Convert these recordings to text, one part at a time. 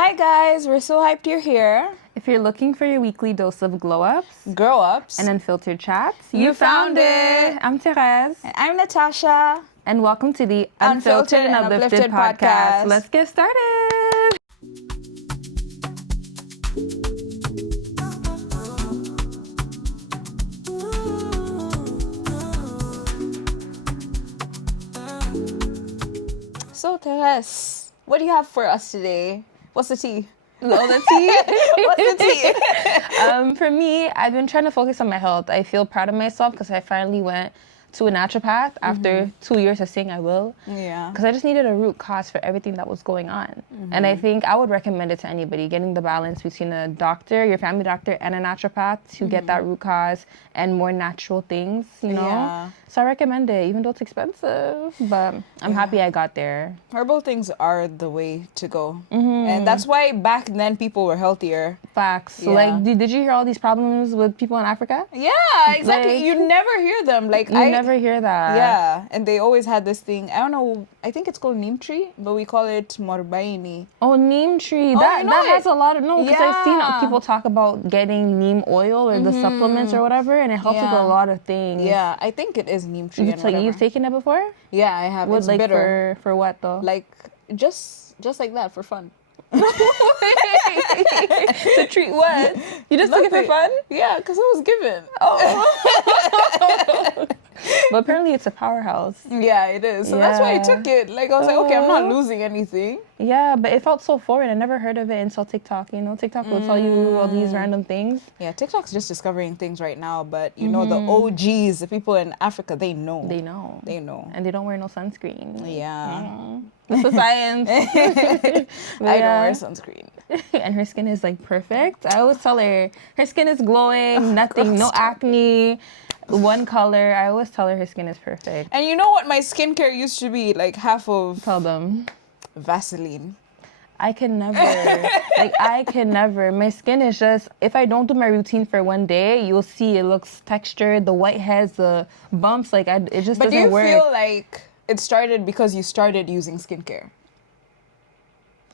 Hi guys, we're so hyped you're here. If you're looking for your weekly dose of glow-ups, Grow-ups. and unfiltered chats, You found it. I'm Therese. And I'm Natasha. And welcome to the Unfiltered and Uplifted podcast. Let's get started. So Therese, what do you have for us today? What's the tea? Oh, the tea? What's the tea? For me, I've been trying to focus on my health. I feel proud of myself because I finally went to a naturopath after 2 years of saying I will. Yeah. Because I just needed a root cause for everything that was going on. And I think I would recommend it to anybody, getting the balance between a doctor, your family doctor, and a naturopath to get that root cause and more natural things, you know? Yeah. So I recommend it, even though it's expensive. But I'm happy I got there. Herbal things are the way to go. And that's why back then people were healthier. Facts. So Yeah. like, did you hear all these problems with people in Africa? Yeah, exactly. Like, you never hear them. Like You never hear that. Yeah, and they always had this thing. I don't know. I think it's called neem tree, but we call it morbaini. Oh, neem tree. Oh, that you know that it. has a lot of because I've seen Yeah. people talk about getting neem oil or the supplements or whatever, and it helps with Yeah. a lot of things. Yeah, I think it is neem tree. And whatever. You've taken it before? Yeah, I have. What, It's like bitter. for what though? Like just like that for fun. To treat what? You just took it for Nothing. fun? Yeah, because it was given. But apparently it's a powerhouse. Yeah, it is. So that's why I Yeah. took it. Like I was like, okay, I'm not losing anything. Yeah, but it felt so foreign. I never heard of it until TikTok. You know, TikTok will tell you all these random things. Yeah, TikTok's just discovering things right now, but you know the OGs, the people in Africa, they know. They know. They know. And they don't wear no sunscreen. Yeah. That's the science. I don't wear sunscreen. And her skin is like perfect. I always tell her skin is glowing, nothing, no acne, one color. I always tell her skin is perfect. And you know what my skincare used to be? Like half of Tell them. Vaseline. I can never. I can never. My skin is just, if I don't do my routine for one day, you'll see it looks textured, the whiteheads, the bumps, it just But do doesn't you work. feel like it started because you started using skincare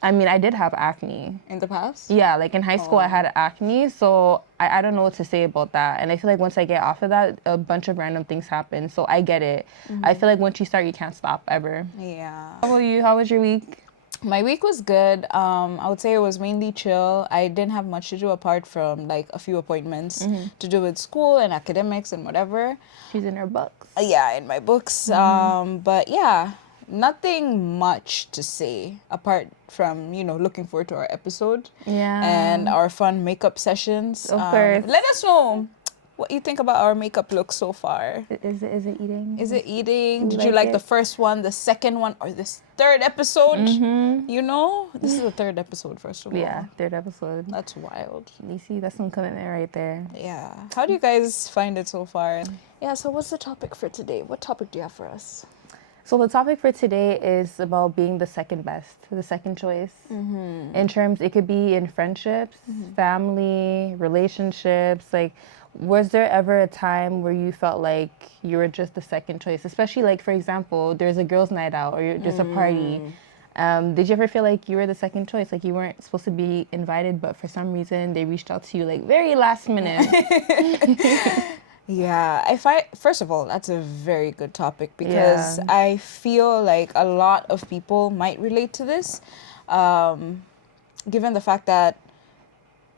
I mean, I did have acne. in the past? Yeah, like in high school, I had acne, so I don't know what to say about that. And I feel like once I get off of that, a bunch of random things happen. So I get it. I feel like once you start, you can't stop ever. Yeah. How about you? How was your week? My week was good. I would say it was mainly chill. I didn't have much to do apart from like a few appointments to do with school and academics and whatever. She's in her books. Yeah, in my books. But yeah, nothing much to say apart from, looking forward to our episode. Yeah. And our fun makeup sessions. Of course. Let us know what you think about our makeup look so far. Is it eating? Is it eating? Did like you like it? the first one, the second one, or this third episode? You know? This is the third episode, first of all. Yeah, third episode. That's wild. You see, that's some commitment right there. Yeah. How do you guys find it so far? Yeah, so what's the topic for today? What topic do you have for us? So the topic for today is about being the second best, the second choice. In terms, it could be in friendships, family, relationships. Like, was there ever a time where you felt like you were just the second choice? Especially like, for example, there's a girls' night out or there's a party. Did you ever feel like you were the second choice? Like you weren't supposed to be invited, but for some reason they reached out to you like very last minute. Yeah, first of all, that's a very good topic because Yeah. I feel like a lot of people might relate to this, given the fact that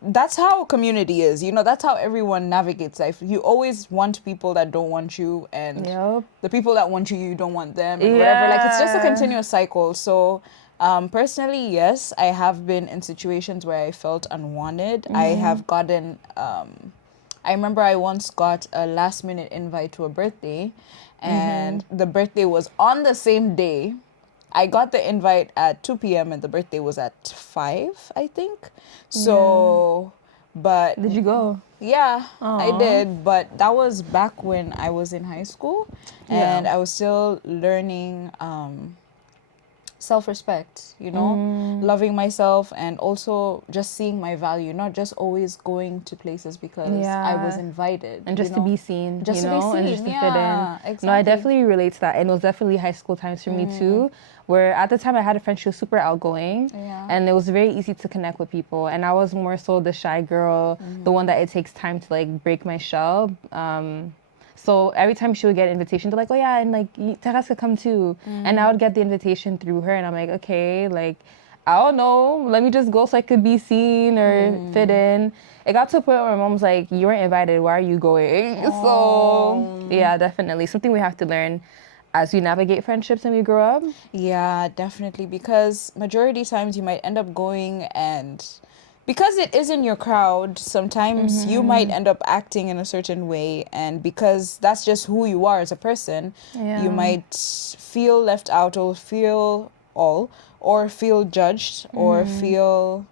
that's how community is. That's how everyone navigates life. You always want people that don't want you, and Yep. the people that want you, you don't want them, and whatever. Like it's just a Yeah. continuous cycle. So, personally, yes, I have been in situations where I felt unwanted. I have gotten. I remember I once got a last minute invite to a birthday, and the birthday was on the same day. I got the invite at 2 p.m. and the birthday was at 5, I think. So, but Did you go? yeah, I Aw. did. But that was back when I was in high school and I was still learning self-respect, you know, loving myself, and also just seeing my value, not just always going to places because I was invited. And just to be seen, just you to be know, seen, and just to fit yeah, in. exactly. No, I definitely relate to that. And it was definitely high school times for me too, where at the time I had a friend, she was super outgoing, and it was very easy to connect with people. And I was more so the shy girl, the one that it takes time to like break my shell. So every time she would get an invitation, they're like, oh yeah, and like, Teras could come too. And I would get the invitation through her, and I'm like, okay, like, I don't know, let me just go so I could be seen or fit in. It got to a point where my mom was like, you weren't invited, why are you going? So yeah, definitely. Something we have to learn as we navigate friendships and we grow up. Yeah, definitely, because majority times you might end up going, and because it is in your crowd, sometimes you might end up acting in a certain way, and because that's just who you are as a person, you might feel left out or feel judged or feel,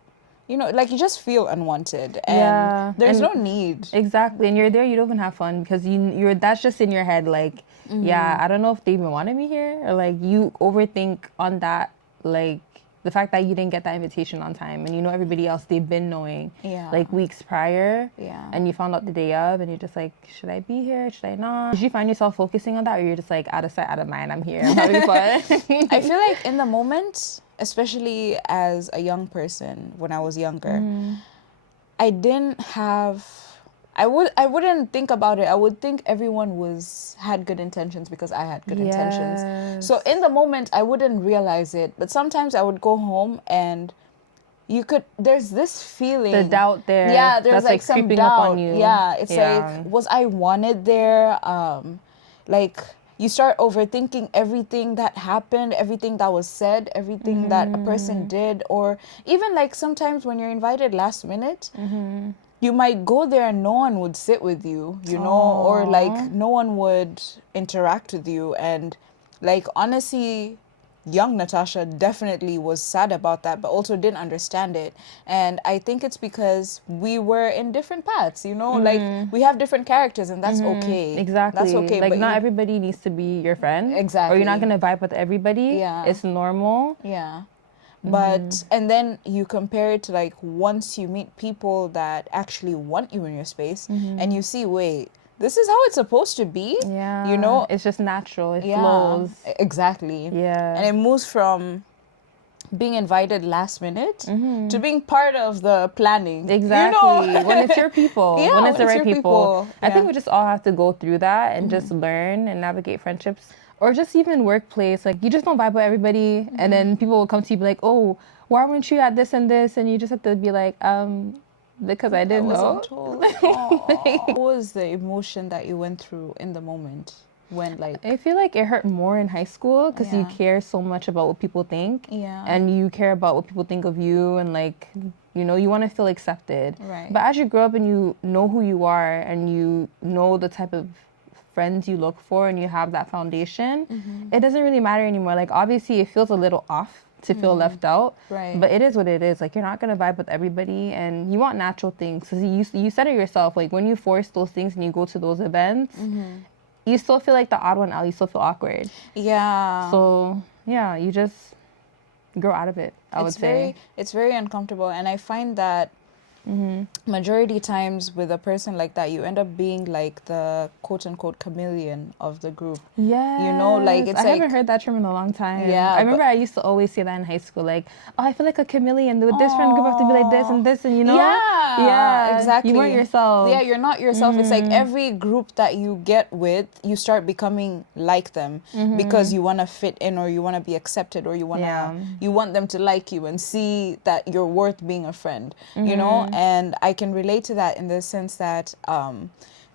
you know, like you just feel unwanted, and there's no need. Exactly, and you're there, you don't even have fun because you're that's just in your head, like, yeah, I don't know if they even wanted me here, or like you overthink on that, like the fact that you didn't get that invitation on time, and you know everybody else they've been knowing like weeks prior, and you found out the day of, and you're just like, should I be here, should I not? Did you find yourself focusing on that, or you're just like, out of sight out of mind, I'm here, I'm having fun? I feel like in the moment, especially as a young person when I was younger, I didn't have, I wouldn't think about it. I would think everyone had good intentions because I had good intentions. So in the moment I wouldn't realize it, but sometimes I would go home and there's this feeling, The doubt there, yeah, there's that's like some creeping doubt up on you. Yeah, it's like, was I wanted there? Like you start overthinking everything that happened, everything that was said, everything that a person did, or even like sometimes when you're invited last minute, you might go there and no one would sit with you, you know, or like no one would interact with you. And like honestly, young Natasha definitely was sad about that, but also didn't understand it. And I think it's because we were in different paths, you know, like we have different characters, and that's okay. Exactly. That's okay. Like, but not everybody needs to be your friend. Exactly. Or you're not going to vibe with everybody. Yeah. It's normal. Yeah. But, and then you compare it to like once you meet people that actually want you in your space, and you see, wait, this is how it's supposed to be. Yeah. You know? It's just natural. It flows. Exactly. Yeah. And it moves from being invited last minute to being part of the planning. Exactly. You know? When it's your people. Yeah, when it's the when it's right your people. people. I think Yeah. we just all have to go through that and just learn and navigate friendships. Or just even workplace. Like, you just don't vibe with everybody. And then people will come to you and be like, oh, why weren't you at this and this? And you just have to be like, because I didn't know. wasn't told. What was the emotion that you went through in the moment when, like, I feel like it hurt more in high school because you Yeah. care so much about what people think. Yeah. And you care about what people think of you, and like, you know, you want to feel accepted. Right. But as you grow up and you know who you are and you know the type of friends you look for and you have that foundation, it doesn't really matter anymore. Like, obviously it feels a little off to feel left out. Right. But it is what it is. Like, you're not going to vibe with everybody, and you want natural things. Because you said it yourself, like, when you force those things and you go to those events, you still feel like the odd one out. You still feel awkward. Yeah. So, yeah, you just grow out of it, I would say. It's very uncomfortable, and I find that majority times with a person like that, you end up being like the quote unquote chameleon of the group. Yeah. You know, like it's I like, haven't heard that term in a long time. Yeah, I remember I used to always say that in high school, like, oh, I feel like a chameleon. With this friend group, I have to be like this and this, and you know? Yeah. Yeah. Exactly. You weren't yourself. Yeah, you're not yourself. It's like every group that you get with, you start becoming like them because you want to fit in, or you want to be accepted, or you want you want them to like you and see that you're worth being a friend. You know, and I can relate to that in the sense that I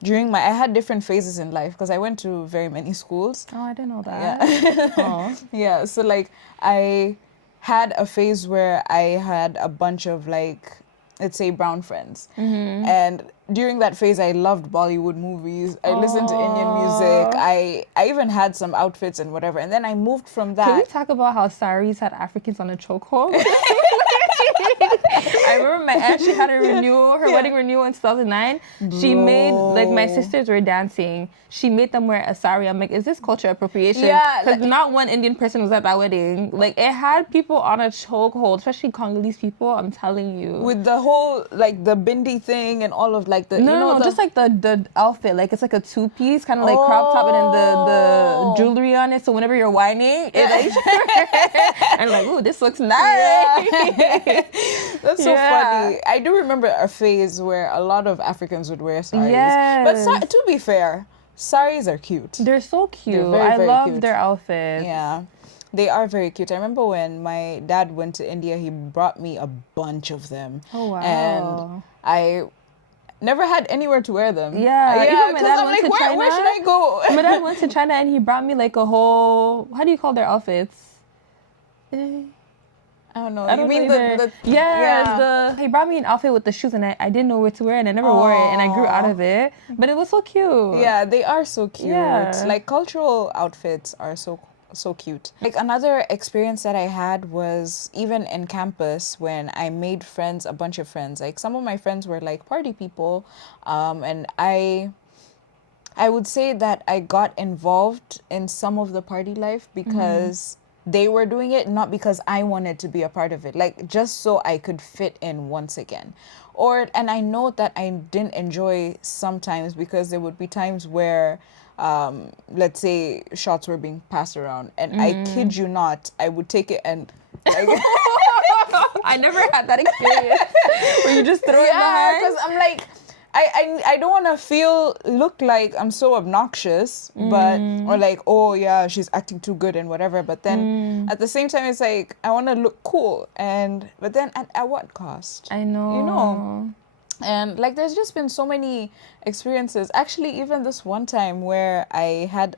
had different phases in life because I went to very many schools. Oh, I didn't know that. Yeah. Oh. Yeah, so like I had a phase where I had a bunch of like, let's say, brown friends. And during that phase, I loved Bollywood movies. I listened to Indian music. I even had some outfits and whatever. And then I moved from that. Can we talk about how saris had Africans on a chokehold? I remember my aunt, she had a renewal, her wedding renewal in 2009. She made, like, my sisters were dancing. She made them wear a sari. I'm like, is this culture appropriation? Yeah, Because not one Indian person was at that wedding. Like, it had people on a chokehold, especially Congolese people, I'm telling you. With the whole, like, the bindi thing and all of, like, the, No, just like the outfit. Like, it's like a two-piece, kind of like crop top and then the jewelry on it. So whenever you're whining, it like, and like, ooh, this looks nice. Yeah. That's so funny. I do remember a phase where a lot of Africans would wear saris. Yes. But to be fair, saris are cute. They're so cute. They're very, I very love cute. their outfits. Yeah. They are very cute. I remember when my dad went to India, he brought me a bunch of them. Oh, wow. And I never had anywhere to wear them. Yeah, even my dad I'm went like, to China. where should I go? My dad went to China and he brought me like a whole, how do you call their outfits? I don't know. I don't you mean know the he brought me an outfit with the shoes and I didn't know where to wear it and I never wore it and I grew out of it. But it was so cute. Yeah, they are so cute. Yeah. Like cultural outfits are so cute. Like another experience that I had was even in campus when I made friends, a bunch of friends. Like some of my friends were like party people, and I would say that I got involved in some of the party life because they were doing it, not because I wanted to be a part of it, like just so I could fit in once again. And I know that I didn't enjoy sometimes because there would be times where, let's say shots were being passed around and I kid you not, I would take it and like, I never had that experience where you just throw it behind. because I'm like, I don't want to look like I'm so obnoxious, but or like, oh yeah, she's acting too good and whatever. But then at the same time, it's like I want to look cool, but then at what cost? I know. You know. And like, there's just been so many experiences. Actually, even this one time where I had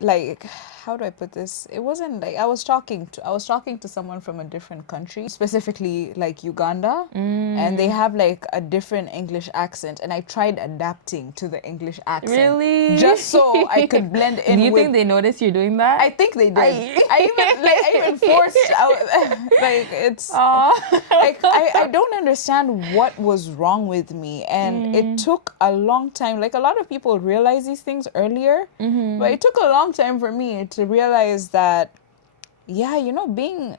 like, how do I put this? It wasn't like I was talking to someone from a different country, specifically like Uganda, and they have like a different English accent, and I tried adapting to the English accent. Really? Just so I could blend in. Do you think they noticed you're doing that? I think they did. I even forced out, like it's like I don't understand what was wrong with me, and it took a long time. Like a lot of people realize these things earlier, but it took a long time for me to realize that, yeah, you know, being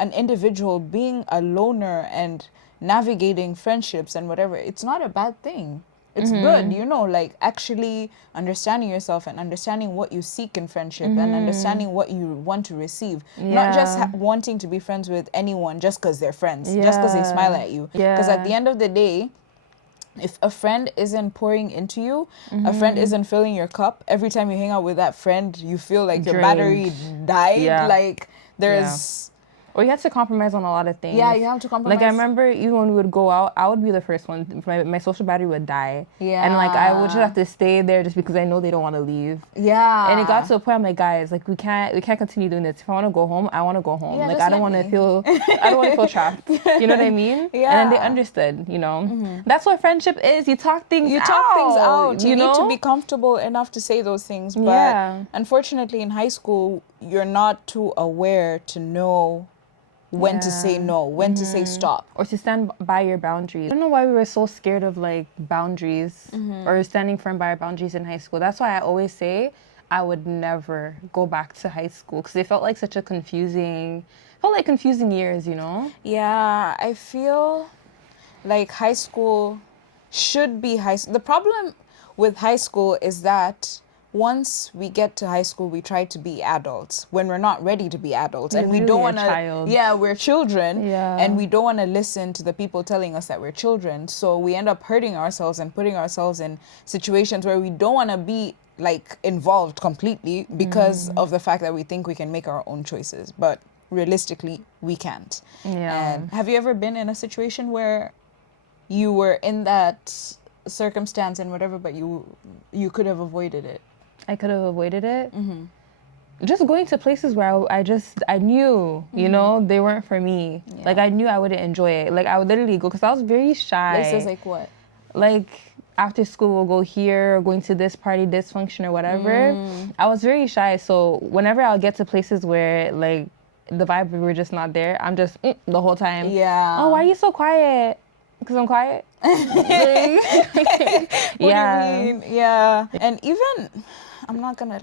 an individual, being a loner and navigating friendships and whatever, it's not a bad thing. It's good, you know, like actually understanding yourself and understanding what you seek in friendship and understanding what you want to receive. Not just wanting to be friends with anyone just because they're friends, just because they smile at you. Because at the end of the day, if a friend isn't pouring into you, a friend isn't filling your cup, every time you hang out with that friend, you feel like your battery died. Yeah. Like there's... Or you have to compromise on a lot of things. Yeah, you have to compromise. Like I remember even when we would go out, I would be the first one. My social battery would die. Yeah. And like I would just have to stay there just because I know they don't want to leave. Yeah. And it got to a point I'm like, guys, like we can't continue doing this. If I want to go home, I want to go home. Yeah, like just I don't want to me. feel trapped. You know what I mean? Yeah. And then they understood, you know. That's what friendship is. You talk things out. You talk things out. You know? need to be comfortable enough to say those things. But unfortunately in high school, you're not too aware to know when to say no, when to say stop. Or to stand by your boundaries. I don't know why we were so scared of like boundaries or standing firm by our boundaries in high school. That's why I always say I would never go back to high school because it felt like confusing years, you know? Yeah, I feel like high school should be high school. The problem with high school is that once we get to high school, we try to be adults when we're not ready to be adults. And we don't want to, we're children. Yeah. And we don't want to listen to the people telling us that we're children. So we end up hurting ourselves and putting ourselves in situations where we don't want to be like involved completely because of the fact that we think we can make our own choices. But realistically, we can't. Yeah. And have you ever been in a situation where you were in that circumstance and whatever, but you could have avoided it? I could have avoided it. Just going to places where I knew, you know, they weren't for me. Yeah. Like I knew I wouldn't enjoy it. Like I would literally go, because I was very shy. Places like what? Like after school we'll go here, or going to this party, this function or whatever. I was very shy. So whenever I'll get to places where like the vibe, we were just not there. I'm just the whole time. Yeah. Oh, why are you so quiet? Because I'm quiet. What Yeah. do you mean? Yeah. And even, I'm not gonna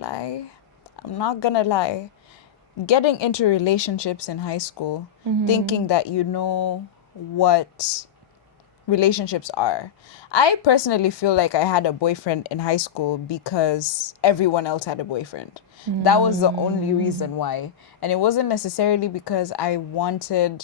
lie, getting into relationships in high school, thinking that you know what relationships are. I personally feel like I had a boyfriend in high school because everyone else had a boyfriend. That was the only reason why. And it wasn't necessarily because I wanted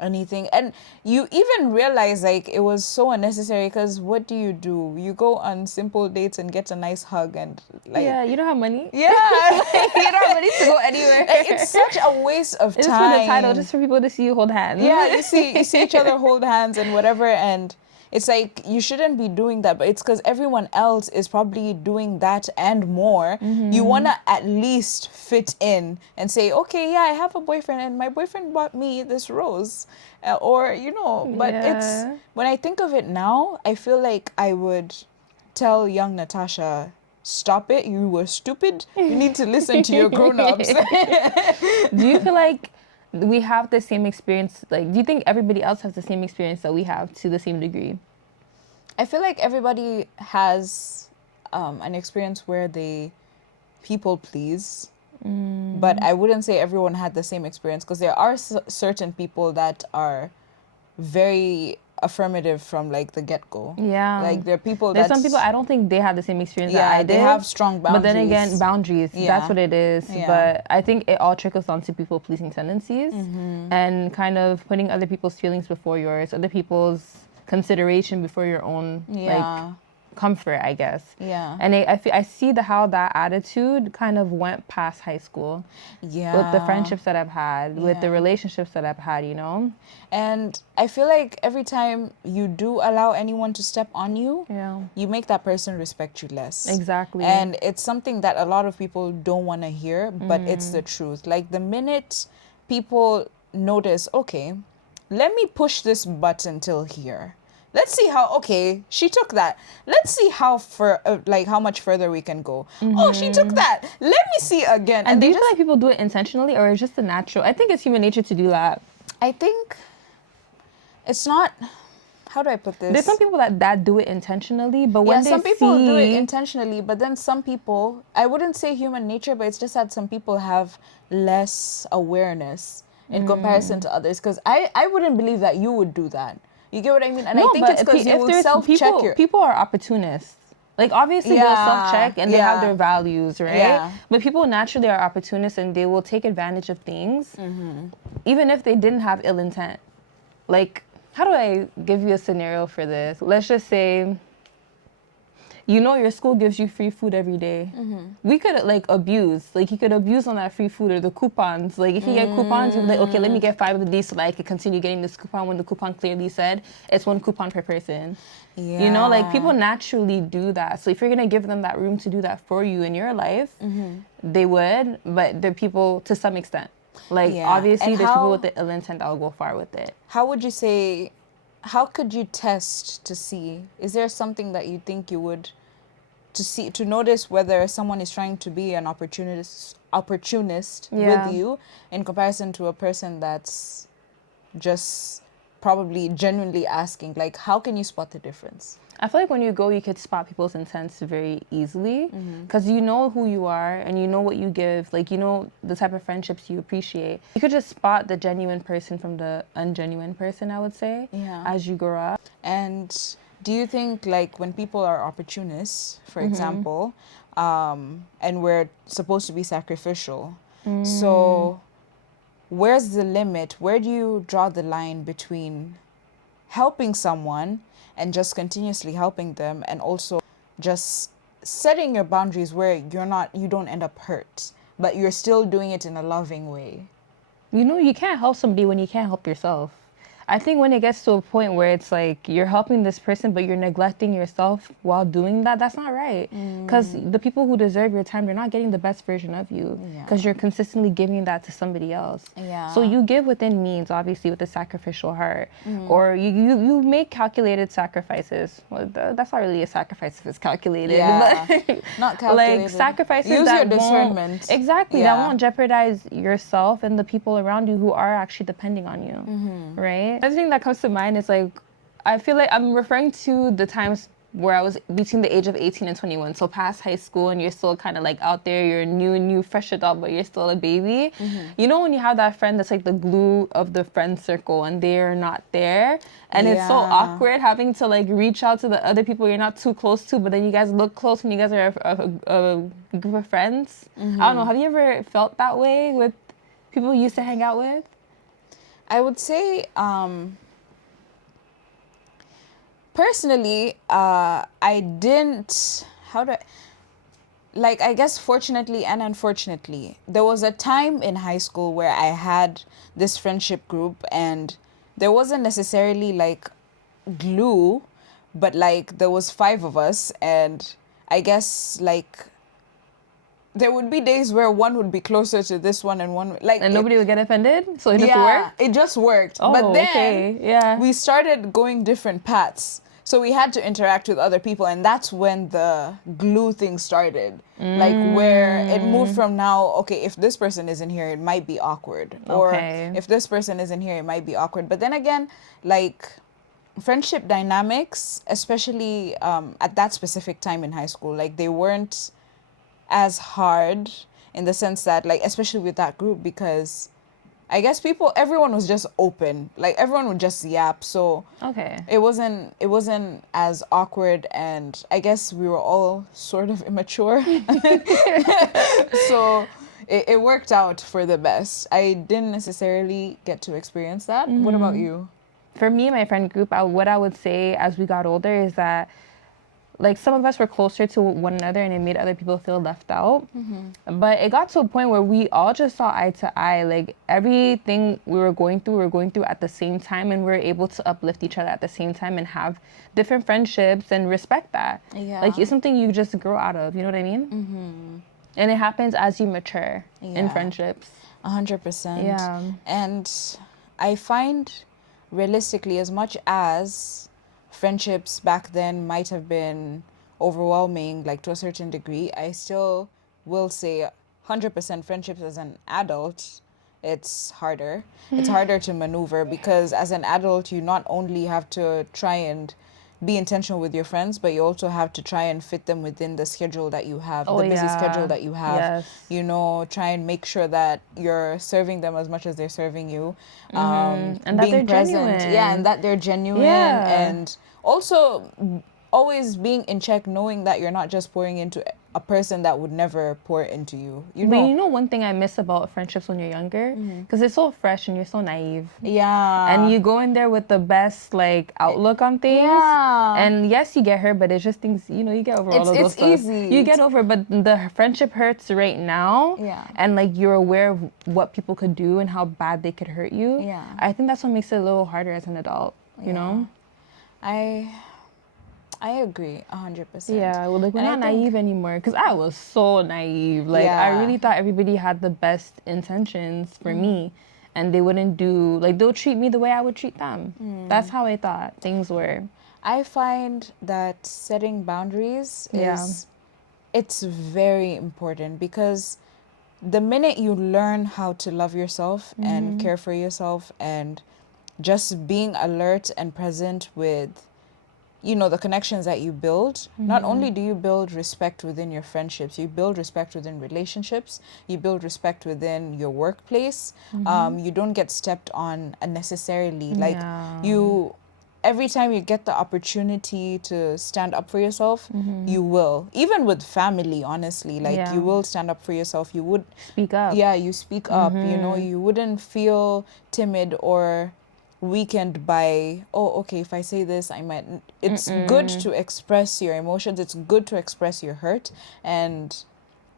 anything. And you even realize like it was so unnecessary because what do? You go on simple dates and get a nice hug and like Yeah, you don't have money. yeah. You don't have money to go anywhere. It's such a waste of It's time. just for the title, just for people to see you hold hands. Yeah, you see each other hold hands and whatever, and it's like you shouldn't be doing that, but it's because everyone else is probably doing that and more. You want to at least fit in and say, okay, yeah, I have a boyfriend and my boyfriend bought me this rose, or but it's Yeah. when I think of it now, I feel like I would tell young Natasha, stop it, you were stupid, you need to listen to your grown-ups. Do you feel like we have the same experience? Like, do you think everybody else has the same experience that we have to the same degree? I feel like everybody has an experience where they people please, but I wouldn't say everyone had the same experience because there are certain people that are very affirmative from like the get-go. Yeah. Like there are people There's that some people I don't think they have the same experience that yeah, I did. they have strong boundaries. But then again, boundaries, Yeah. that's what it is. Yeah. But I think it all trickles down to people pleasing tendencies and kind of putting other people's feelings before yours, other people's consideration before your own Yeah. like comfort, I guess. Yeah. And I see how that attitude kind of went past high school Yeah. with the friendships that I've had, with the Yeah. relationships that I've had, And I feel like every time you do allow anyone to step on you, Yeah. you make that person respect you less. Exactly. And it's something that a lot of people don't want to hear, but it's the truth. Like the minute people notice, okay, let me push this button till here. Let's see how, okay, she took that. Let's see how how much further we can go. Oh, she took that. Let me see again. And do they you feel like people do it intentionally or it's just the natural? I think it's human nature to do that. I think it's not, how do I put this? There's some people that do it intentionally, but when some they people do it see- intentionally, but then some people, I wouldn't say human nature, but it's just that some people have less awareness in comparison to others. Because I wouldn't believe that you would do that. You get what I mean? And I think it's because you will self-check your... People are opportunists. Like, obviously, they'll self-check and they have their values, right? Yeah. But people naturally are opportunists and they will take advantage of things, even if they didn't have ill intent. Like, how do I give you a scenario for this? Let's just say, your school gives you free food every day. We could abuse. Like you could abuse on that free food or the coupons. Like if you get coupons, you'd be like, okay, let me get 5 of these so that I could continue getting this coupon when the coupon clearly said it's 1 coupon per person. Yeah. Like people naturally do that. So if you're gonna give them that room to do that for you in your life, they would. But they're people to some extent. Like obviously, and there's people with the ill intent that will go far with it. How would you say? How could you test to see? Is there something that you think you would to notice whether someone is trying to be an opportunist with you in comparison to a person that's just probably genuinely asking? Like, how can you spot the difference? I feel like when you go, you could spot people's intents very easily because you know who you are and you know what you give. Like, you know the type of friendships you appreciate. You could just spot the genuine person from the ungenuine person, I would say, as you grow up. And do you think, like, when people are opportunists, for example, and we're supposed to be sacrificial, so where's the limit? Where do you draw the line between helping someone and just continuously helping them, and also just setting your boundaries where you don't end up hurt, but you're still doing it in a loving way? You can't help somebody when you can't help yourself. I think when it gets to a point where it's like you're helping this person, but you're neglecting yourself while doing that, that's not right. Because the people who deserve your time, they're not getting the best version of you. Because Yeah. you're consistently giving that to somebody else. Yeah. So you give within means, obviously, with a sacrificial heart. Or you make calculated sacrifices. Well, that's not really a sacrifice if it's calculated. Yeah. But Not calculated. like sacrifices Use that your discernment. exactly, Yeah. that won't jeopardize yourself and the people around you who are actually depending on you, right? Another thing that comes to mind is like, I feel like I'm referring to the times where I was between the age of 18 and 21, so past high school, and you're still kind of like out there, you're new, fresh adult, but you're still a baby. You know when you have that friend that's like the glue of the friend circle and they're not there, and it's so Yeah. awkward having to like reach out to the other people you're not too close to, but then you guys look close when you guys are a group of friends. I don't know, have you ever felt that way with people you used to hang out with? I would say, personally, I didn't, like, I guess fortunately and unfortunately, there was a time in high school where I had this friendship group, and there wasn't necessarily like glue, but like there was 5 of us, and I guess like there would be days where one would be closer to this one and one like And nobody would get offended, so it just yeah, worked? it just worked. Oh, but then okay, yeah. we started going different paths. So we had to interact with other people, and that's when the glue thing started. Like where it moved from now, okay, if this person isn't here, it might be awkward. Or Okay. if this person isn't here, it might be awkward. But then again, like friendship dynamics, especially at that specific time in high school, like they weren't as hard in the sense that, like, especially with that group, because I guess everyone was just open, like everyone would just yap, so Okay. it wasn't as awkward, and I guess we were all sort of immature. So it worked out for the best. I didn't necessarily get to experience that. What about you? For me, my friend group, what I would say as we got older is that like some of us were closer to one another and it made other people feel left out. But it got to a point where we all just saw eye to eye. Like everything we were going through at the same time, and we were able to uplift each other at the same time and have different friendships and respect that. Yeah. Like it's something you just grow out of, you know what I mean? And it happens as you mature in Yeah. friendships. 100%. Yeah. And I find realistically, as much as friendships back then might have been overwhelming, like to a certain degree, I still will say 100% friendships as an adult, it's harder. It's harder to maneuver because as an adult, you not only have to try and be intentional with your friends, but you also have to try and fit them within the schedule that you have, the busy schedule that you have. Yes. You know, try and make sure that you're serving them as much as they're serving you. And that being they're present. genuine. Yeah, and that they're genuine. Yeah. And also always being in check, knowing that you're not just pouring into a person that would never pour into you. You But know? you know one thing I miss about friendships when you're younger? Because it's so fresh and you're so naive. Yeah. And you go in there with the best like outlook on things. Yeah. And yes, you get hurt, but it's just things, you know, you get over all of those It's stuff. easy. You get over, but the friendship hurts right now. Yeah. And like you're aware of what people could do and how bad they could hurt you. Yeah. I think that's what makes it a little harder as an adult, you know? I agree 100%. Yeah, well, like we're And I not think- naive anymore. Because I was so naive. Like I Yeah. really thought everybody had the best intentions for me, and they wouldn't do like they'll treat me the way I would treat them. That's how I thought things were. I find that setting boundaries Yeah. it's very important, because the minute you learn how to love yourself and care for yourself and just being alert and present with, you know, the connections that you build, not only do you build respect within your friendships, you build respect within relationships, you build respect within your workplace. You don't get stepped on unnecessarily. Like Yeah. every time you get the opportunity to stand up for yourself, you will. Even with family, honestly, like Yeah. you will stand up for yourself. You would, Speak up. yeah, you speak up, you know, you wouldn't feel timid or weakened by, oh, okay, if I say this, I might. It's good to express your emotions. It's good to express your hurt and,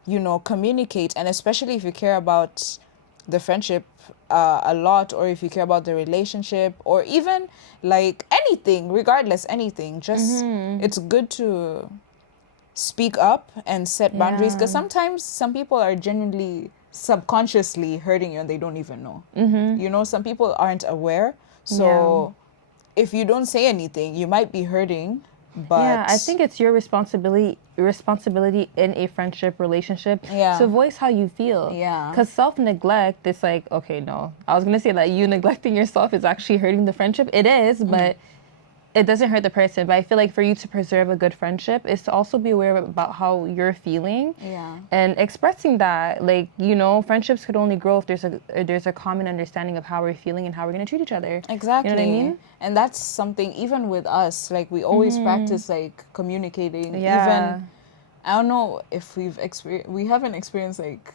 you know, communicate. And especially if you care about the friendship a lot, or if you care about the relationship, or even like anything, regardless, anything, just it's good to speak up and set boundaries, because sometimes some people are genuinely subconsciously hurting you and they don't even know. You know, some people aren't aware. So if you don't say anything, you might be hurting. But yeah, I think it's your responsibility in a friendship relationship to voice how you feel. Yeah. Because self-neglect, it's like, okay, no. I was going to say that you neglecting yourself is actually hurting the friendship. It is, but it doesn't hurt the person. But I feel like for you to preserve a good friendship is to also be aware about how you're feeling. Yeah. And expressing that, like, you know, friendships could only grow if there's a common understanding of how we're feeling and how we're going to treat each other. Exactly. You know what I mean? And that's something, even with us, like we always practice like communicating. Yeah. Even, I don't know if we haven't experienced like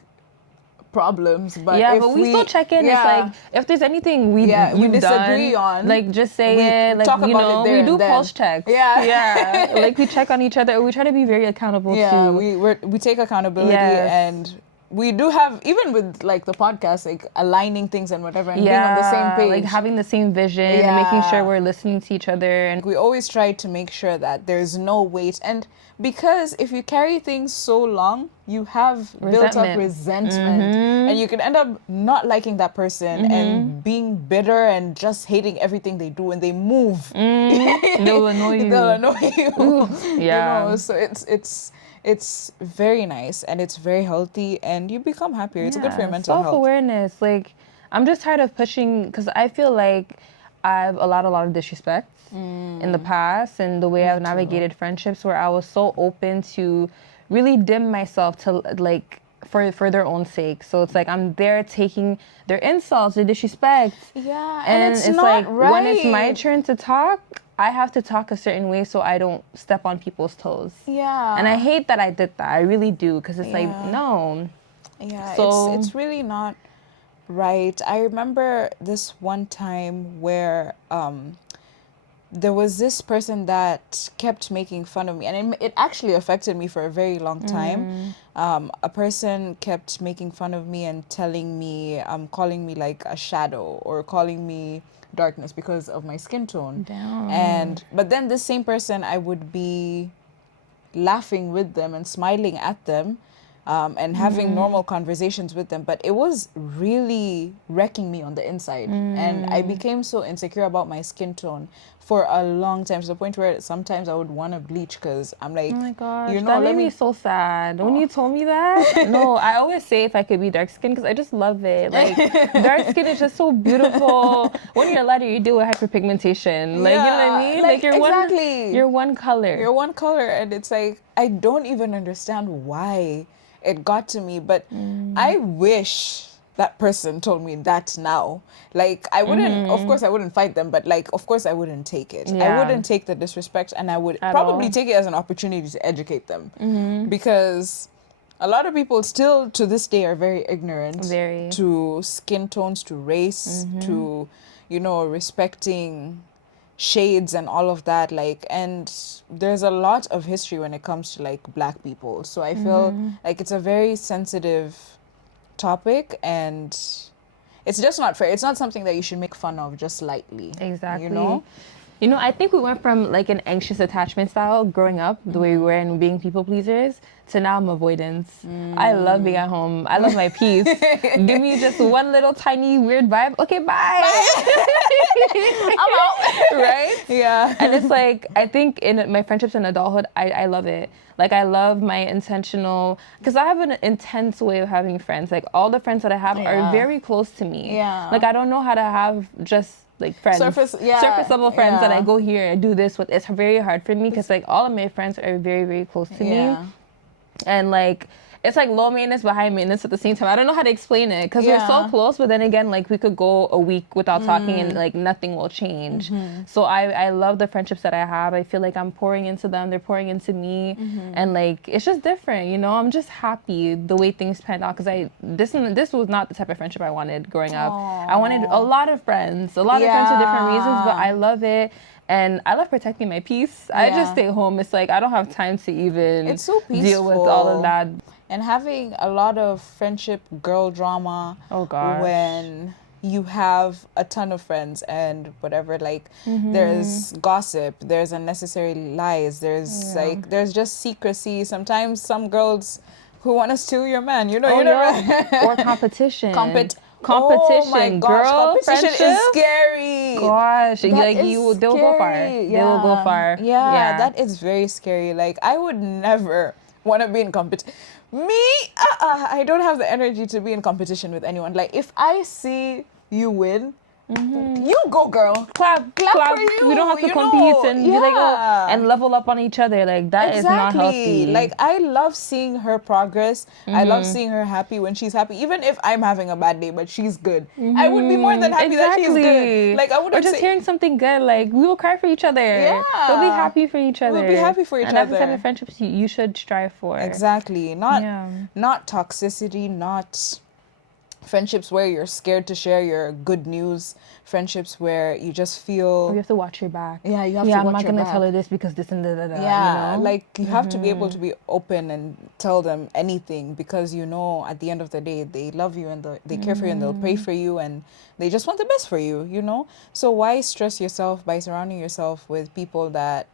problems, but yeah, if but we still check in. It's like if there's anything we disagree on, like just say it. Like talk you about know, it there we do and then. pulse checks. Yeah. Like we check on each other. We try to be very accountable too. we take accountability. Yes. And we do have, even with like the podcast, like aligning things and whatever, and being on the same page, like having the same vision and making sure we're listening to each other. And we always try to make sure that there's no weight. And because if you carry things so long, you have built up resentment, and you can end up not liking that person and being bitter and just hating everything they do. And they move, they'll annoy you. They'll annoy you. Yeah. You know, so it's very nice, and it's very healthy, and you become happier. It's good for your mental health. Self-awareness. Like, I'm just tired of pushing, because I feel like I've allowed a lot of disrespect in the past, and the way I've navigated friendships, where I was so open to really dim myself to like for their own sake. So it's like I'm there taking their insults, their disrespect. Yeah, and it's it's not like right. when it's my turn to talk, I have to talk a certain way so I don't step on people's toes. Yeah. And I hate that I did that. I really do, because it's like, no. Yeah, So it's really not right. I remember this one time where there was this person that kept making fun of me, and it actually affected me for a very long time. A person kept making fun of me and telling me, calling me like a shadow, or calling me darkness because of my skin tone. Damn. But then this same person, I would be laughing with them and smiling at them, and having normal conversations with them, but it was really wrecking me on the inside. And I became so insecure about my skin tone for a long time, to the point where sometimes I would want to bleach, because I'm like, oh my gosh, you know, that made me so sad when you told me that. No, I always say if I could be dark skinned, because I just love it. Like, dark skin is just so beautiful. When you're lighter, you deal with hyperpigmentation. Like, you know what I mean? Like you're one color. You're one color, and it's like, I don't even understand why it got to me, but I wish that person told me that now. Like, I wouldn't, of course I wouldn't fight them, but like, of course I wouldn't take it. I wouldn't take the disrespect, and I would probably take it as an opportunity to educate them. Because a lot of people still to this day are very ignorant to skin tones, to race, to, you know, respecting shades and all of that. Like, and there's a lot of history when it comes to like Black people. So I feel like it's a very sensitive topic, and it's just not fair. It's not something that you should make fun of just lightly. Exactly. You know, I think we went from like an anxious attachment style growing up, the way we were, and being people pleasers, to now I'm avoidance. I love being at home. I love my peace. Give me just one little tiny weird vibe. Okay, bye. I'm out. Right? Yeah. And it's like, I think in my friendships in adulthood, I love it. Like, I love my intentional, because I have an intense way of having friends. Like, all the friends that I have are very close to me. Yeah. Like, I don't know how to have just like friends, surface level friends that I go here and do this with. It's very hard for me, because like all of my friends are very, very close to me, and like it's like low maintenance but high maintenance at the same time. I don't know how to explain it, because we're so close, but then again, like we could go a week without talking and like nothing will change. So I love the friendships that I have. I feel like I'm pouring into them, they're pouring into me, and like it's just different, you know. I'm just happy the way things panned out, because this was not the type of friendship I wanted growing up. I wanted a lot of friends, for different reasons, but I love it. And I love protecting my peace. I just stay home. It's like I don't have time to even deal with all of that. And having a lot of friendship girl drama. Oh gosh. When you have a ton of friends and whatever, like there's gossip, there's unnecessary lies, there's just secrecy. Sometimes some girls who want to steal your man, you know, Or competition. Oh my Competition, gosh, girl, competition is friendship. scary. Gosh, That like is they'll go far. scary. They will go far. Yeah, that is very scary. Like, I would never want to be in competition. Me, I don't have the energy to be in competition with anyone. Like, if I see you win, you go, girl. Clap for you. We don't have to you compete know. and be like, oh, and level up on each other. Like that is not healthy. Like, I love seeing her progress. I love seeing her happy when she's happy. Even if I'm having a bad day, but she's good, I would be more than happy that she's good. Like, I wouldn't or just say, hearing something good. Like we will cry for each other. Yeah. We'll be happy for each other. We'll be happy for each and other. that's the type of friendships you should strive for. Exactly. Not toxicity, not friendships where you're scared to share your good news, friendships where you just feel Or you have to watch your back. Yeah, you have to I'm watch not your gonna back. tell her this because this and da. Yeah, you know? like you have to be able to be open and tell them anything, because you know at the end of the day they love you and they care for you and they'll pray for you and they just want the best for you, you know? So why stress yourself by surrounding yourself with people that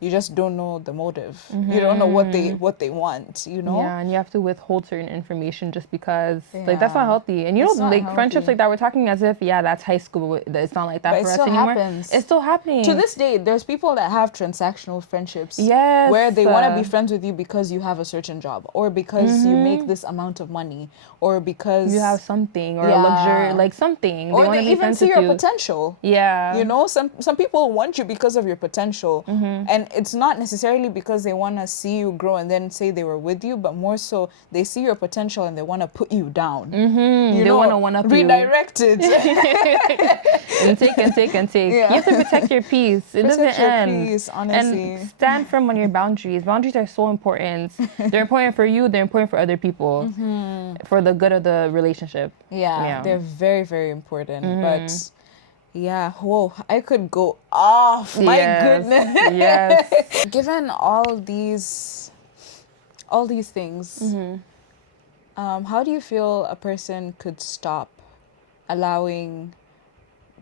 you just don't know the motive. You don't know what they want, you know? Yeah, and you have to withhold certain information just because like that's not healthy. And you It's know, not like friendships healthy. like that, we're talking as if that's high school. It's not like that But for it us still anymore. happens. It's still happening To this day, there's people that have transactional friendships. Yes. Where they want to be friends with you because you have a certain job, or because you make this amount of money, or because you have something or a luxury, like something. or want to they be even friends see with your you. potential. Yeah. You know, some people want you because of your potential, and it's not necessarily because they want to see you grow and then say they were with you, but more so they see your potential and they want to put you down. They want to one up you. Redirect it. and take. Yeah. You have to protect your peace. It doesn't Protect your end. peace, honestly. And stand firm on your boundaries. Boundaries are so important. They're important for you. They're important for other people. For the good of the relationship. Yeah, they're very, very important. But yeah, whoa, I could go off. My goodness. Yes. Given all these things, how do you feel a person could stop allowing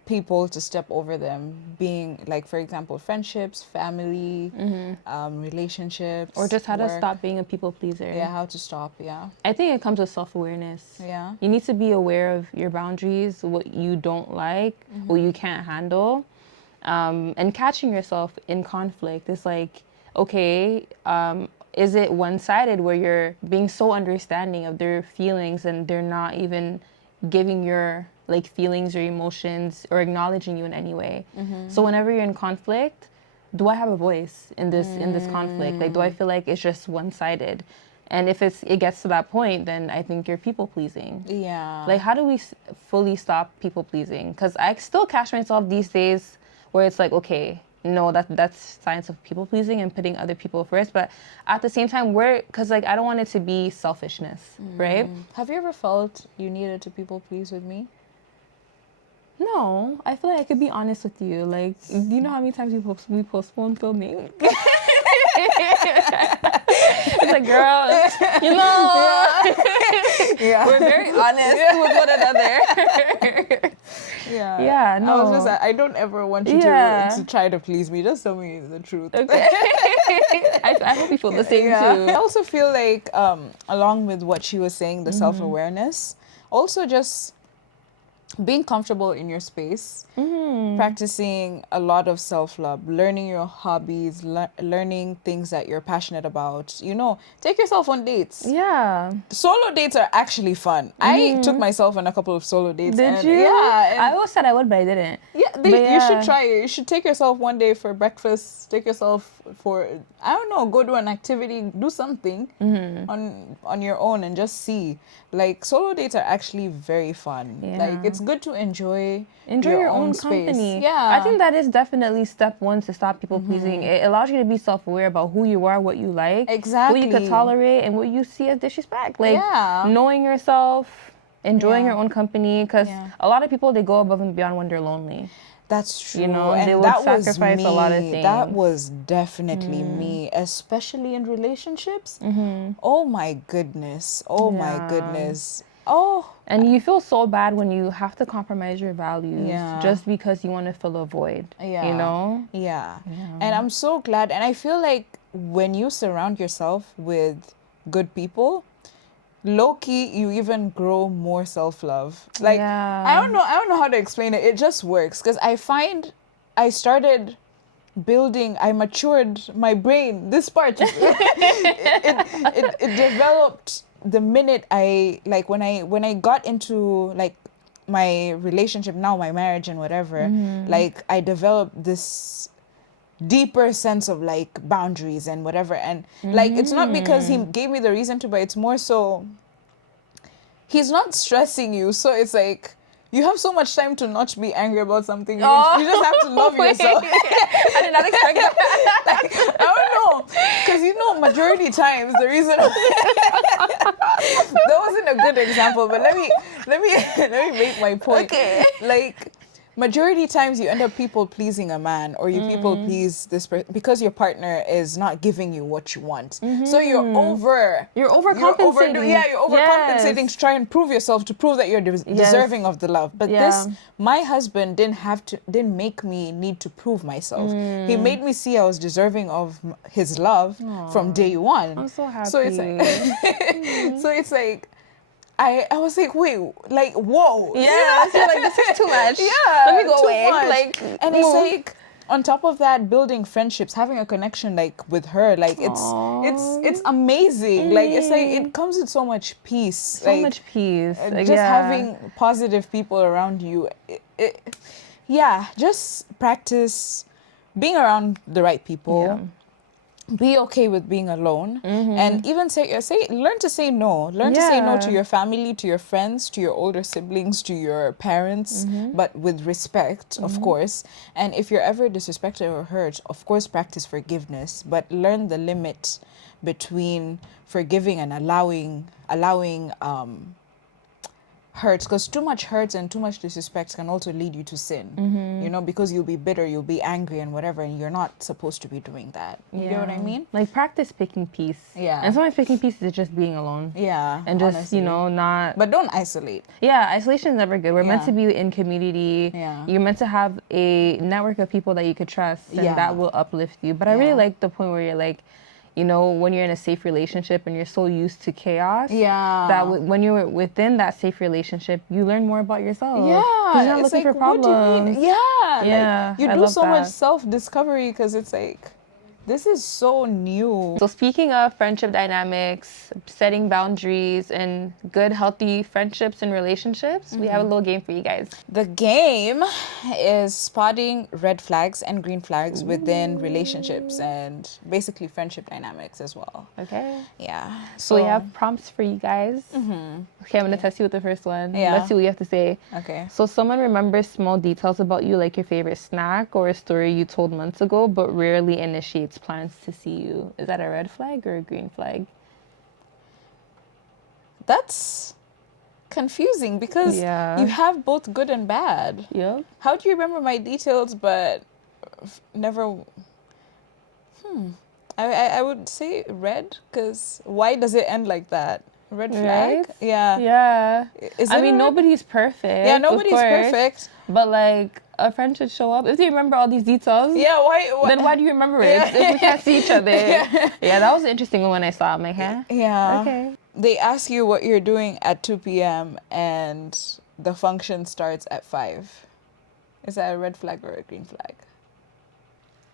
people to step over them, being like, for example, friendships, family, relationships, Or just how to work? stop being a people pleaser. Yeah, how to stop. Yeah. I think it comes with self-awareness. Yeah. You need to be aware of your boundaries, what you don't like, what you can't handle, and catching yourself in conflict. It's like, okay, is it one-sided where you're being so understanding of their feelings and they're not even giving your like feelings or emotions or acknowledging you in any way? So whenever you're in conflict, do I have a voice in this conflict? Like, do I feel like it's just one-sided? And if it gets to that point, then I think you're people pleasing. Yeah. Like, how do we fully stop people pleasing? Because I still catch myself these days where it's like, okay, no, that's signs of people pleasing and putting other people first. But at the same time, because like I don't want it to be selfishness, right? Have you ever felt you needed to people please with me? No, I feel like I could be honest with you. Like, do you know how many times we postpone filming? It's like, girl, you know, we're very honest with one another. Yeah. No. I don't ever want you to try to please me. Just tell me the truth. Okay. I hope you feel the same too. I also feel like, along with what she was saying, the self-awareness, also just being comfortable in your space, practicing a lot of self-love, learning your hobbies, learning things that you're passionate about. You know, take yourself on dates. Yeah. Solo dates are actually fun. I took myself on a couple of solo dates. Did you? Yeah. I always said I would, but I didn't. Yeah, you should try it. You should take yourself one day for breakfast. Take yourself for, I don't know, go do an activity, do something on your own and just see. Like, solo dates are actually very fun. Yeah. Like, it's good to enjoy your own space. company. Yeah. I think that is definitely step one to stop people pleasing. It allows you to be self-aware about who you are, what you like, Exactly. what you could tolerate, and what you see as disrespect. Like, Yeah. knowing yourself, enjoying your own company, because a lot of people, they go above and beyond when they're lonely. That's true. You know, and they would that was sacrifice me. a lot of things. That was definitely me, especially in relationships. Oh my goodness. Oh my Yeah. goodness. Oh. And you feel so bad when you have to compromise your values just because you want to fill a void, you know? Yeah. And I'm so glad. And I feel like when you surround yourself with good people, low-key, you even grow more self-love. Like, I don't know how to explain it. It just works. Because I find I started I matured my brain. This part, it developed the minute when I got into like my relationship now, my marriage and whatever, like I developed this deeper sense of like boundaries and whatever. And like, it's not because he gave me the reason to, but it's more so he's not stressing you. So it's like, you have so much time to not be angry about something. You just have to love yourself. I did not expect that. Like, I don't know. Because, majority times, the reason... that wasn't a good example, but let me make my point. Okay. Like, majority times you end up people pleasing a man, or you people please this person because your partner is not giving you what you want. So you're overcompensating. You're overcompensating to try and prove yourself, to prove that you're deserving of the love. But my husband didn't make me need to prove myself. He made me see I was deserving of his love from day one. I'm so happy. So it's like, I was like, wait, like, whoa. Yeah, I feel like this is too much. Yeah, let me go too away. much. Like, and it's like, on top of that, building friendships, having a connection like with her, like it's amazing. Like, it's like it comes with so much peace. So like, much peace. Just having positive people around you. Just practice being around the right people. Yeah. Be okay with being alone, and even learn to say no. Learn to say no to your family, to your friends, to your older siblings, to your parents, but with respect, of course. And if you're ever disrespected or hurt, of course, practice forgiveness, but learn the limit between forgiving and allowing hurts, because too much hurts and too much disrespect can also lead you to sin, because you'll be bitter, you'll be angry and whatever, and you're not supposed to be doing that. You get what I mean? Like, practice picking peace. Yeah. And sometimes picking peace is just being alone. Yeah. And just, honestly. not... But don't isolate. Yeah, isolation is never good. We're meant to be in community. Yeah. You're meant to have a network of people that you could trust, and that will uplift you. But I really like the point where you're like, when you're in a safe relationship and you're so used to chaos, that when you're within that safe relationship, you learn more about yourself. Yeah, because you're not looking for problems. What do you mean? Yeah, like, you do so much self-discovery because it's like, this is so new. So speaking of friendship dynamics, setting boundaries, and good, healthy friendships and relationships, we have a little game for you guys. The game is spotting red flags and green flags within relationships and basically friendship dynamics as well. Okay. Yeah. So we have prompts for you guys. Okay, I'm going to test you with the first one. Yeah. Let's see what you have to say. Okay. So someone remembers small details about you, like your favorite snack or a story you told months ago, but rarely initiates plans to see you. Is that a red flag or a green flag? That's confusing because you have both good and bad. Yep. How do you remember my details but never... I would say red, because why does it end like that? Red flag? Right? Yeah. Yeah. Is I mean, nobody's perfect. Yeah, nobody's perfect. But like, a friend should show up. If they remember all these details, then why do you remember it? If we can't see each other. Yeah, that was an interesting one when I saw it. I'm like, huh? Yeah. Okay. They ask you what you're doing at 2 p.m. and the function starts at 5. Is that a red flag or a green flag?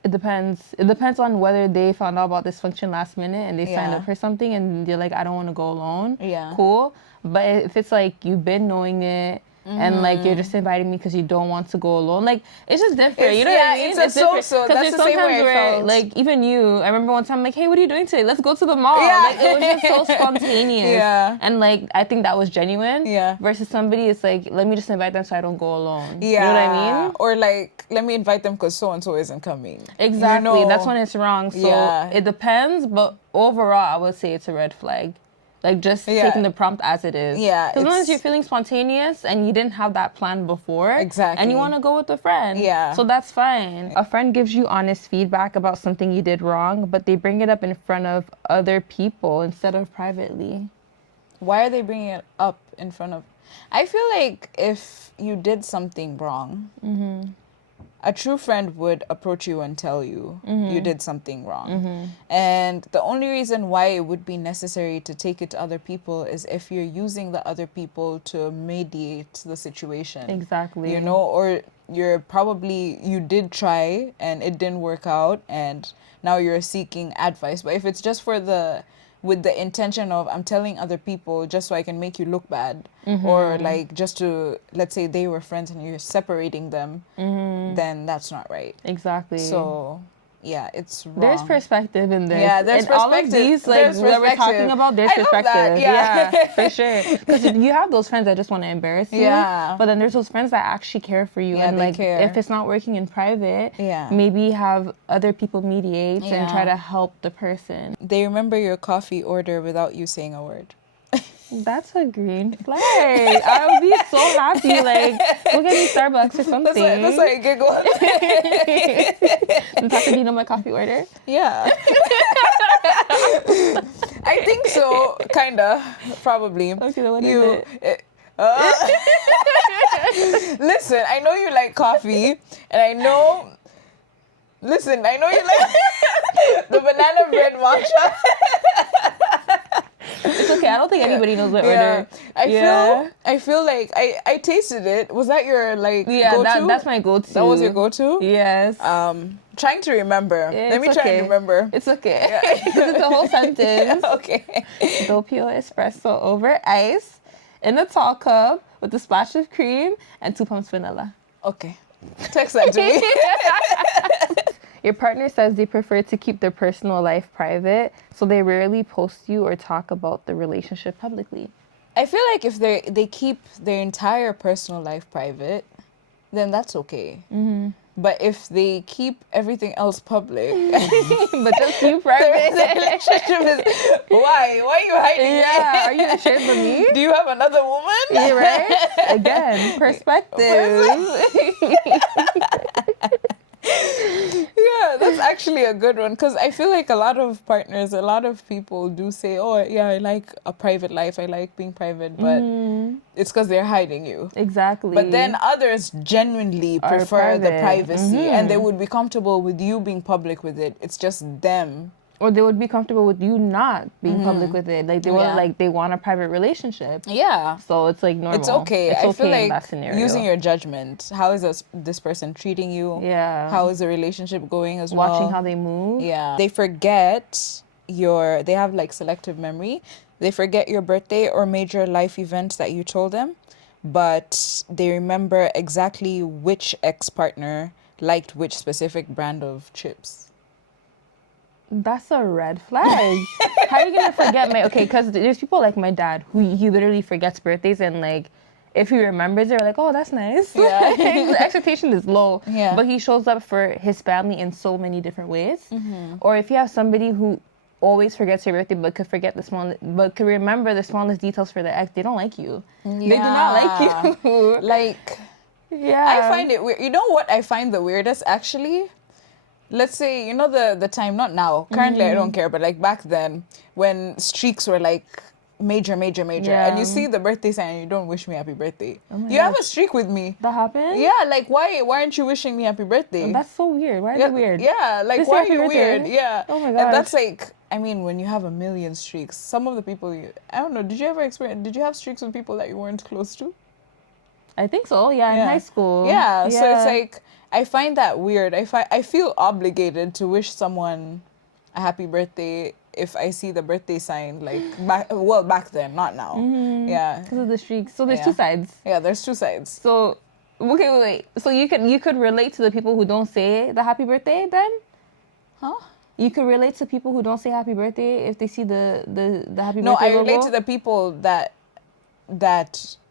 It depends. It depends on whether they found out about this function last minute and they signed up for something and they're like, I don't want to go alone. Yeah. Cool. But if it's like you've been knowing it and like you're just inviting me because you don't want to go alone, like, it's just different. You know what I mean? It's different. So that's the same way I felt. Like, even you, I remember one time, like, hey, what are you doing today? Let's go to the mall. Yeah. Like, it was just so spontaneous. Yeah. And like, I think that was genuine. Yeah. Versus somebody, it's like, let me just invite them so I don't go alone. Yeah. You know what I mean? Or like, let me invite them because so-and-so isn't coming. Exactly. That's when it's wrong. So it depends, but overall, I would say it's a red flag. Like, just taking the prompt as it is. Yeah. Because once you're feeling spontaneous and you didn't have that plan before. Exactly. And you want to go with a friend. Yeah. So that's fine. A friend gives you honest feedback about something you did wrong, but they bring it up in front of other people instead of privately. Why are they bringing it up in front of... I feel like if you did something wrong, a true friend would approach you and tell you you did something wrong. And the only reason why it would be necessary to take it to other people is if you're using the other people to mediate the situation. Exactly. You know, or you did try and it didn't work out and now you're seeking advice. But if it's just with the intention of I'm telling other people just so I can make you look bad, or like just to, let's say they were friends and you're separating them, then that's not right. Exactly. So yeah, it's wrong. There's perspective in this. Yeah, there's in all of these, like, that we're talking about, there's I love perspective. that, yeah. For sure. Because you have those friends that just want to embarrass you. Yeah. But then there's those friends that actually care for you. Yeah, And they like, care. if it's not working in private, Yeah. maybe have other people mediate and Yeah. try to help the person. They remember your coffee order without you saying a word. That's a green flag. I would be so happy. Like, go get me Starbucks or something. That's like a giggle. Does have to be on my coffee order? Yeah. I think so, kinda, probably. Okay, what is it? Listen, I know you like coffee, and I know you like the banana bread matcha. It's okay. I don't think anybody knows what order. I feel like I tasted it. Was that your like Yeah, go-to? that's my go-to. That was your go-to? Yes. Trying to remember. Yeah, Let me it's try okay. and remember. It's okay. Because it's a whole sentence. Okay. Doppio espresso over ice in a tall cup with a splash of cream and 2 pumps vanilla. Okay. Text that to me. Your partner says they prefer to keep their personal life private, so they rarely post you or talk about the relationship publicly. I feel like if they keep their entire personal life private, then that's okay. But if they keep everything else public, But just you private. the relationship is why? Why are you hiding it? Yeah, are you ashamed of me? Do you have another woman? Yeah, right? Again, perspective. Yeah, that's actually a good one because I feel like a lot of people do say, oh, yeah, I like a private life. I like being private, but it's because they're hiding you. Exactly. But then others genuinely Are prefer the private. privacy and they would be comfortable with you being public with it. It's just them. Or they would be comfortable with you not being public with it. Like they want a private relationship. Yeah. So it's like normal. It's okay. It's I okay feel in that like scenario. using your judgment. How is this person treating you? Yeah. How is the relationship going as well? Watching how they move. Yeah. They have like selective memory. They forget your birthday or major life events that you told them, but they remember exactly which ex-partner liked which specific brand of chips. That's a red flag. How are you gonna forget because there's people like my dad who he literally forgets birthdays and like if he remembers it, we're like, oh, that's nice. Yeah. The expectation is low. Yeah. But he shows up for his family in so many different ways. Or if you have somebody who always forgets your birthday but could remember the smallest details for the ex, they don't like you. Yeah. They do not like you. Like, Yeah. I find it weird. You know what I find the weirdest actually? Let's say, you know the time, not now, currently I don't care, but like back then when streaks were like major, Yeah. and you see the birthday sign and you don't wish me happy birthday. Oh my You have gosh. a streak with me. That happened? Yeah, like why aren't you wishing me happy birthday? That's so weird. Why is yeah, it weird? Yeah, like Just why are happy you birthday. weird? Yeah. Oh my And gosh. that's like, I mean, when you have a million streaks, some of the people I don't know, did you have streaks with people that you weren't close to? I think so. Yeah, in high school. Yeah, so it's like I find that weird. I feel obligated to wish someone a happy birthday if I see the birthday sign like back then, not now. Yeah. Because of the streaks. So there's Yeah. two sides. Yeah, there's two sides. So okay, wait. So you could relate to the people who don't say the happy birthday then? Huh? You could relate to people who don't say happy birthday if they see the happy No, birthday I relate logo? to the people that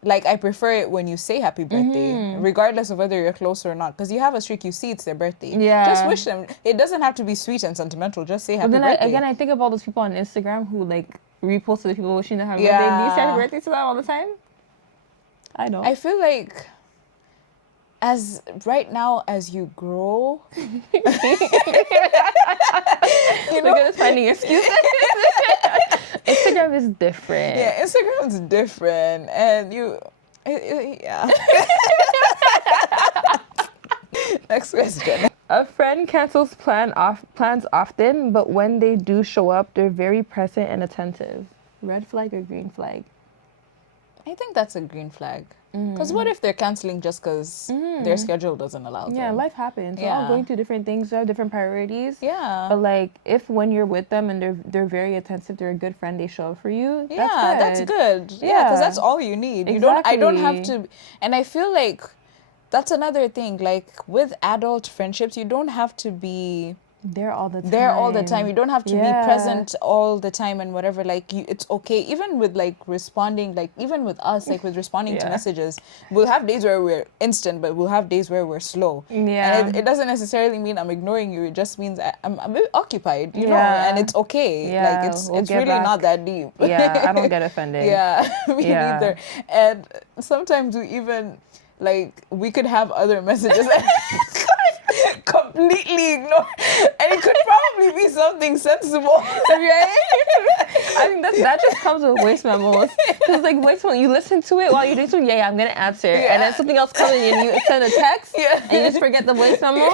like I prefer it when you say happy birthday, regardless of whether you're close or not. Because you have a streak, you see it's their birthday. Yeah. Just wish them. It doesn't have to be sweet and sentimental. Just say happy But then birthday. I think about those people on Instagram who like repost to the people wishing them happy Yeah. birthday. Do you say happy birthday to them all the time? I don't. I feel like as right now as you grow, Look at us finding excuses. Instagram is different. yeah, Instagram's different, and Yeah. Next question. A friend cancels plans often, but when they do show up, they're very present and attentive. Red flag or green flag? I think that's a green flag. Because what if they're canceling just because their schedule doesn't allow Yeah, them? life happens. We're Yeah. all going through different things. We have different priorities. Yeah. But like, if when you're with them and they're very attentive, they're a good friend, they show up for you. Yeah, That's good. that's good. Yeah, because Yeah. that's all you need. You don't. I don't have Exactly. to. And I feel like that's another thing. Like with adult friendships, you don't have to be There all the time. there all the time. You don't have to Yeah. be present all the time and whatever. Like it's okay. Even with like responding, like even with us, like with responding to Yeah. messages, we'll have days where we're instant, but we'll have days where we're slow. Yeah. And it doesn't necessarily mean I'm ignoring you. It just means I'm a bit occupied, you know, Yeah. and it's okay. Yeah, Like it's we'll get really back. not that deep. Yeah, I don't get offended. Yeah, me Yeah. neither. And sometimes we even like we could have other messages and completely ignore, and it could probably be something sensible, right? I think that just comes with voice memos. Because like voice memo, you listen to it while you're doing something. Yeah, I'm gonna answer, and then something else comes in and you send a text, Yeah. and you just forget the voice memo.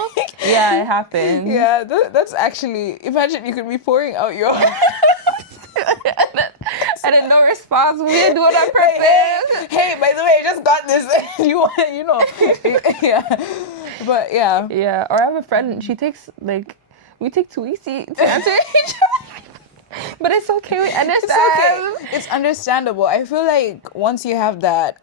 Yeah, it happens. Yeah, that's actually. Imagine you could be pouring out your. And then no response. We didn't do it on purpose. Hey, by the way, I just got this. You want, you know, yeah. But yeah. Yeah, or I have a friend. She takes like we take 2 weeks to answer each other. But it's okay. We understand. It's okay. It's understandable. I feel like once you have that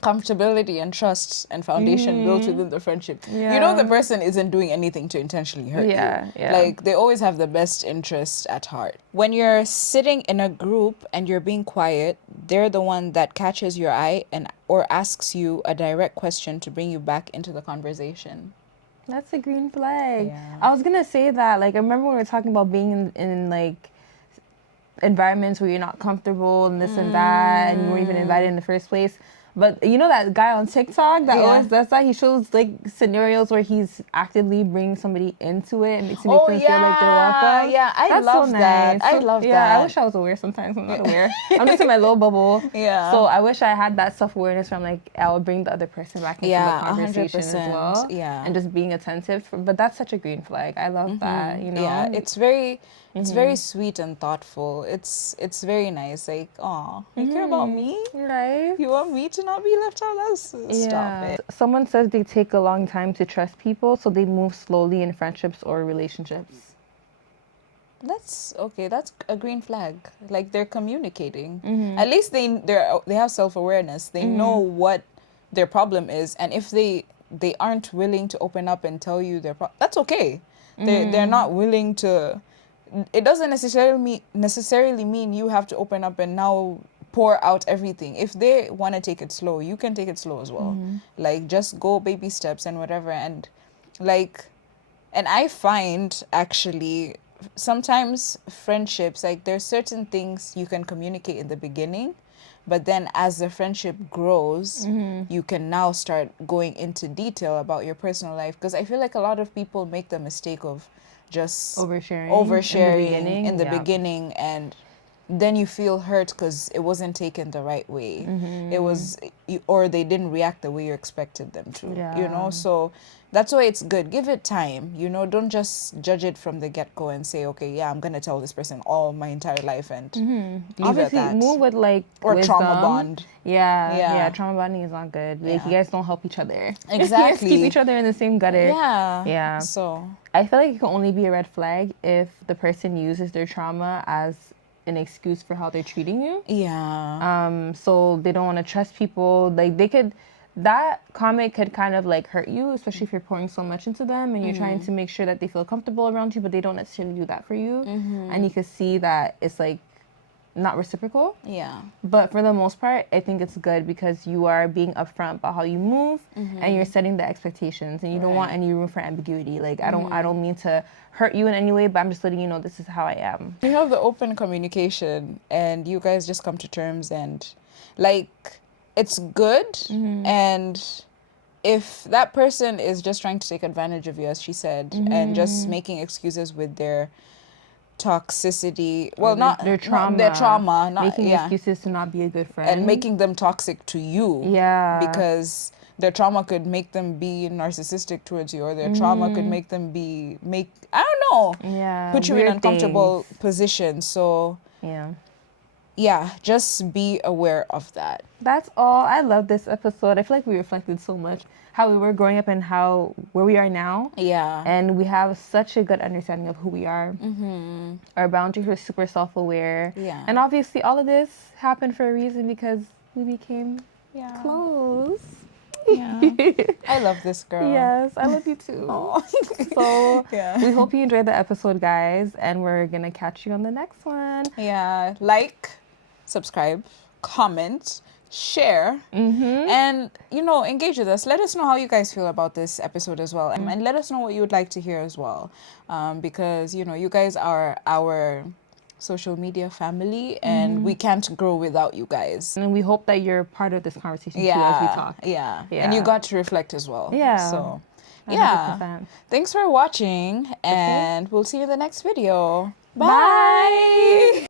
comfortability and trust and foundation built within the friendship, you know the person isn't doing anything to intentionally hurt you. Yeah. Like they always have the best interest at heart. When you're sitting in a group and you're being quiet, they're the one that catches your eye and or asks you a direct question to bring you back into the conversation. That's a green flag. Yeah. I was gonna say that. Like I remember when we were talking about being in like environments where you're not comfortable and this and that, and you weren't even invited in the first place. But you know that guy on TikTok that always does that? He shows like scenarios where he's actively bringing somebody into it and makes them feel like they're welcome. Yeah, I love that. I love that. Yeah, I wish I was aware sometimes. I'm not aware. I'm just in my little bubble. Yeah. So I wish I had that self-awareness where I'm like, I would bring the other person back into the conversation 100%, as well. yeah. And just being attentive. But that's such a green flag. I love that, you know? Yeah, it's very sweet and thoughtful. It's very nice. Like, aw, you care about me? Right. You want me to not be left out? Stop it. Someone says they take a long time to trust people, so they move slowly in friendships or relationships. That's okay. That's a green flag. Like they're communicating. At least they have self-awareness. They know what their problem is, and if they aren't willing to open up and tell you that's okay. They're not willing to. It doesn't necessarily mean you have to open up and now pour out everything. If they want to take it slow, you can take it slow as well. Like just go baby steps and whatever. And like, and I find actually sometimes friendships, like there's certain things you can communicate in the beginning, but then as the friendship grows, you can now start going into detail about your personal life. Because I feel like a lot of people make the mistake of just oversharing in the beginning, and then you feel hurt because it wasn't taken the right way. It was, or they didn't react the way you expected them to, you know? So that's why it's good. Give it time, you know? Don't just judge it from the get-go and say, okay, yeah, I'm going to tell this person all my entire life and leave Obviously, it at that. move with like Or wisdom. trauma bond. Yeah, trauma bonding is not good. Like you guys don't help each other. You guys Exactly. keep each other in the same gutter. Yeah. So I feel like it can only be a red flag if the person uses their trauma as an excuse for how they're treating you. yeah. So they don't want to trust people. Like that comment could kind of like hurt you, especially if you're pouring so much into them and you're trying to make sure that they feel comfortable around you, but they don't necessarily do that for you. And you can see that it's like not reciprocal. Yeah. But for the most part, I think it's good because you are being upfront about how you move and you're setting the expectations and you don't want any room for ambiguity. Like I don't mean to hurt you in any way, but I'm just letting you know this is how I am. You have the open communication and you guys just come to terms, and like it's good. And if that person is just trying to take advantage of you, as she said, and just making excuses with their toxicity. Well, their not trauma. their trauma, not Making yeah, excuses to not be a good friend. and making them toxic to you. Yeah. Because their trauma could make them be narcissistic towards you, or their trauma could make them I don't know. Yeah. Put you in weird uncomfortable things. positions. So Yeah. yeah, just be aware of that. That's all. I love this episode. I feel like we reflected so much how we were growing up and where we are now. Yeah. And we have such a good understanding of who we are. Our boundaries were super self-aware. Yeah. And obviously all of this happened for a reason because we became close. Yeah. I love this girl. Yes, I love you too. So Yeah. we hope you enjoyed the episode, guys, and we're gonna catch you on the next one. Yeah. Like, subscribe, comment, share, and engage with us. Let us know how you guys feel about this episode as well, and let us know what you would like to hear as well, because you guys are our social media family, and we can't grow without you guys. And we hope that you're part of this conversation too as we talk. Yeah. And you got to reflect as well. Yeah. So, 100%. yeah. Thanks for watching, and we'll see you in the next video. Bye.